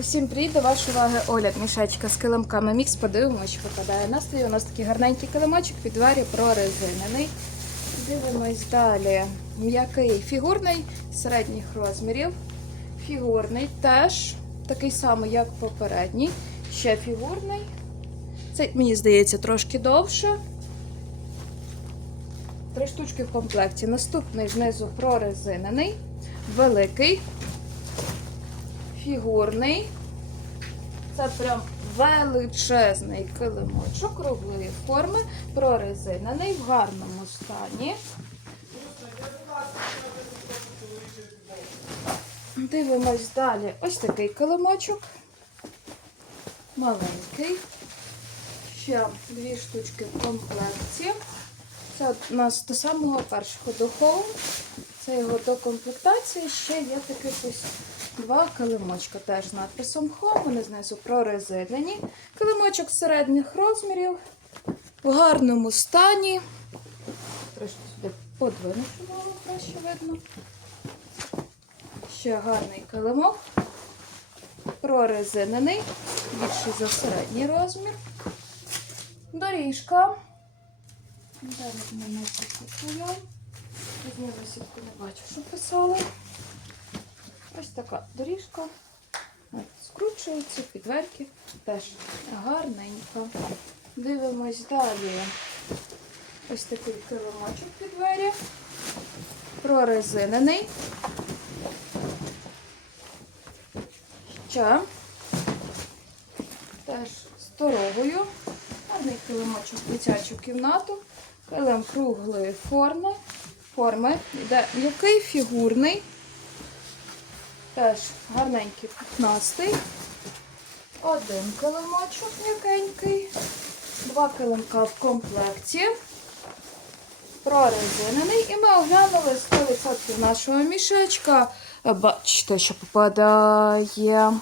Усім привіт, до вашої уваги огляд мішечка з килимками мікс. Подивимося, що випадає на столі. У нас такий гарненький килимочок під двері прорезинений. Дивимось далі. М'який фігурний середніх розмірів. Фігурний теж такий самий, як попередній. Ще фігурний. Цей, мені здається, трошки довше. Три штучки в комплекті. Наступний знизу прорезинений, великий фігурний. Це прям величезний килимочок круглої форми, прорезинений в гарному стані. Дивимось далі. Ось такий килимочок. Маленький. Ще дві штучки в комплекті. Це у нас до самого першого до Це його до комплектації. Ще є таких ось два килимочка теж з надписом Home. Вони знизу прорезинені. Килимочок середніх розмірів, в гарному стані. Трошки сюди подвину, щоб було краще видно. Ще гарний килимок. Прорезинений, більший за середній розмір. Доріжка. Зараз ми не покупуємо. Візьму висівку, не бачу, що писали. Ось така доріжка. Скручується, під дверки. Теж гарненька. Дивимось далі. Ось такий килимочок під двері. Прорезинений. Ще. Теж з дорогою. Гарний килимочок в дитячу кімнату. Килим круглої форми. Форми. Йде м'який фігурний. Теж гарненький пухнастий. Один килимочок м'якенький. Два килимка в комплекті. Прорезинений. І ми оглянули 100% нашого мішечка. Бачите, що попадає.